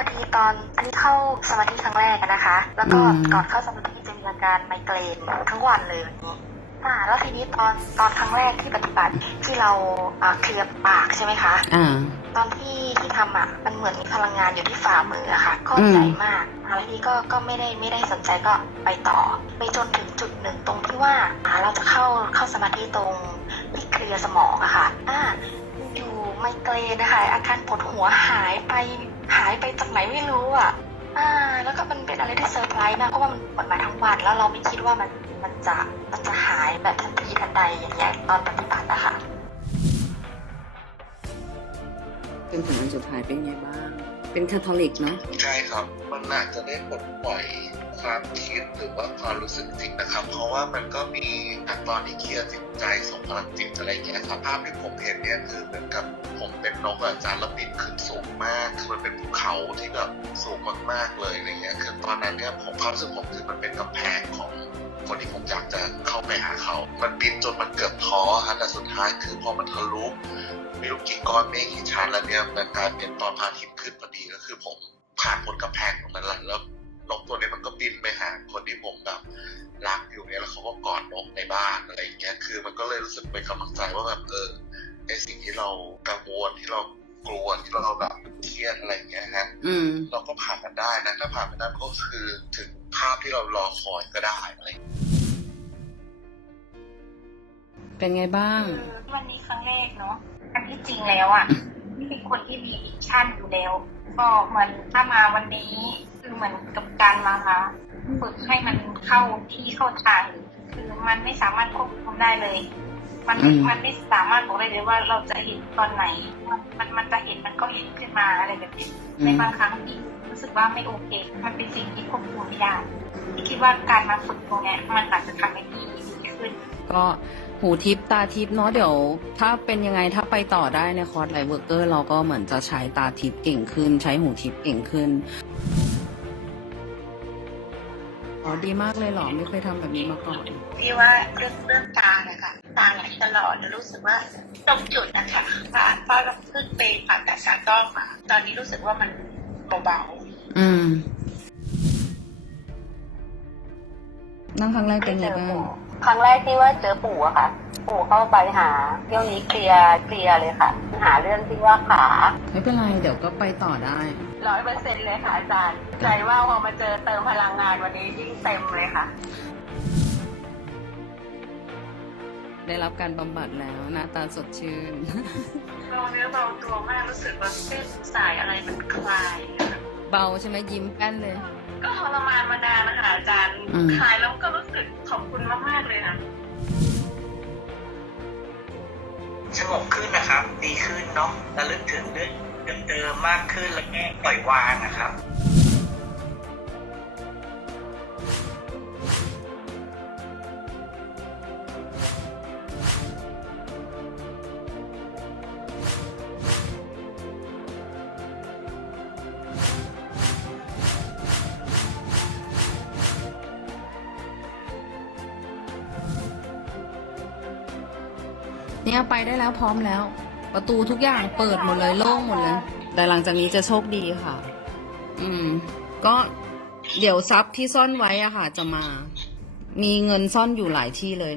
ตอนอันนี้เข้าสมาธิครั้งแรกอะนะคะ แล้วก็อืม ก่อนเข้าสมาธิจะมีอาการไมเกรนทั้งวันเลยแบบนี้อ่าแล้วทีนี้ตอนตอนครั้งแรกที่ปฏิบัติที่เราอ่าเคลียร์ปากใช่ไหมคะ อ่า ตอนที่ที่ทำอะมันเหมือนมีพลังงานอยู่ที่ฝ่ามืออะค่ะก้อนอืมใหญ่มากอ่าแล้วทีนี้ก็ก็ไม่ได้ไม่ได้สนใจก็ไปต่อ ไปจนถึงจุดหนึ่งตรงที่ว่าอ่าเราจะเข้าเข้าสมาธิตรงที่เคลียร์สมองอะค่ะอ่าอยู่ ไมเกรนนะคะอาการปวดหัวหายไปหายไปจากไหนไม่รู้อะอ่าแล้วก็มันเป็นอะไรที่เซอร์ไพรส์มากเพราะว่ามันปวดมาทั้งวัน แล้วเราไม่คิดว่ามันมันจะมันจะหายแบบทันทีทันใดอย่างเงี้ยตอนปฏิบัติอะค่ะ จนถึงวันสุดท้ายเป็นไงบ้าง เป็นคาทอลิกเนาะใช่ครับ มันอาจจะได้ปลดปล่อยความคิดหรือว่าความรู้สึกจริงนะครับ เพราะว่ามันก็มีอันตอนที่เคลียร์จิตใจส่งพลังจิตอะไรเงี้ยครับภาพที่ผมเห็นเนี่ยคือเหมือนกับผมเป็นนกอาจารย์แล้วบินขึ้นสูงมากคือมันเป็นภูเขาที่แบบสูงมากๆเลยอะไรเงี้ยคือตอนนั้นเนี่ยผมความรู้สึกผมคือมันเป็นกำแพงของ คนที่ผมอยากจะเข้าไปหาเขา มันบินจนมันเกือบท้อครับแต่สุดท้ายคือพอมันทะลุม่รู้กี่ก้อนเมฆกี่ชั้นแล้วเนี่ยมันกลายเป็นตอนพาทิตย์ขึ้นพอดีก็คือผมผ่านบนกำแพงตรงนั้นและแล้ว นกตัวนี้มันก็บินไปหาคนที่ผมแบบรักอยู่เนี่ยแล้วเขาก็กอดนกในบ้านอะไรอย่างเงี้ยคือมันก็เลยรู้สึกเป็นกำลังใจว่าแบบเออไอสิ่งที่เรากังวลที่เรา กลัวที่เราแบบเครียดอะไรอย่างเงี้ยฮะอืมเราก็ผ่านมันได้นะถ้าผ่านมันได้มันก็คือถึงภาพที่เรารอคอยก็ได้อะไรอย่างเงี้ยเป็นไงบ้างคือวันนี้ครั้งแรกเนาะอันที่จริงแล้วอะนี่เป็นคนที่มีวิชั่นอยู่แล้ว ก็เหมือนถ้ามาวันนี้คือเหมือนกับการมาฝึกให้มันเข้าที่เข้าทางคือมันไม่สามารถควบคุมได้เลย มันอืม มันไม่สามารถบอกได้เลยว่าเราจะเห็นตอนไหนมันมันมันจะเห็นมันก็เห็นขึ้นมาอะไรแบบนี้ในบางครั้งที่รู้สึกว่าไม่โอเค มันเป็นสิ่งที่ควบคุมไม่ได้ที่คิดว่าการมาฝึกตรงเนี้ยมันอาจจะทำให้พี่ดีขึ้น ก็หูทิพตาทิพเนาะเดี๋ยว ถ้าเป็นยังไงถ้าไปต่อได้ในคอร์สไลท์เวิร์กเกอร์เราก็เหมือนจะใช้ตาทิพเก่งขึ้น ใช้หูทิพเก่งขึ้น อ๋อดีมากเลยเหรอไม่เคยทำแบบนี้มาก่อนพี่ว่าเรื่องเรื่องตาเนี่ยค่ะตาไหลตลอดแล้วรู้สึกว่าตรงจุดนะคะตาตอนเราขึ้นไปผ่าตัดสารต้อมาตอนนี้รู้สึกว่ามันเบาอืมนั่งครั้งแรกเป็นไงบ้าง ครั้งแรกที่ว่าเจอปู่อะค่ะ ปู่เข้าไปหาเที่ยวนี้เคลียร์เคลียร์เลยค่ะ หาเรื่องที่ว่าขาไม่เป็นไร เดี๋ยวก็ไปต่อได้ ร้อยเปอร์เซ็นเลยค่ะอาจารย์ ใจว่าพอมาเจอเติมพลังงานวันนี้ยิ่งเต็มเลยค่ะ ได้รับการบำบัดแล้วหน้าตาสดชื่น เบาเนื้อเบาตัวมากรู้สึกว่าเส้นสายอะไรมันคลายอะ เบาใช่ไหมยิ้มแป้นเลย ก็ทรมานมานานนะคะอาจารย์อืม คลายแล้วก็รู้สึกขอบคุณมากๆเลยค่ะสงบขึ้นนะครับ ดีขึ้นเนาะระลึกถึงเรื่องเดิมๆมากขึ้นแล้วก็ปล่อยวางนะครับ เนี่ยไปได้แล้วพร้อมแล้ว ประตูทุกอย่างเปิดหมดเลยโล่งหมดเลย แต่หลังจากนี้จะโชคดีค่ะ อืม ก็เดี๋ยวทรัพย์ที่ซ่อนไว้อะค่ะ จะมา มีเงินซ่อนอยู่หลายที่เลย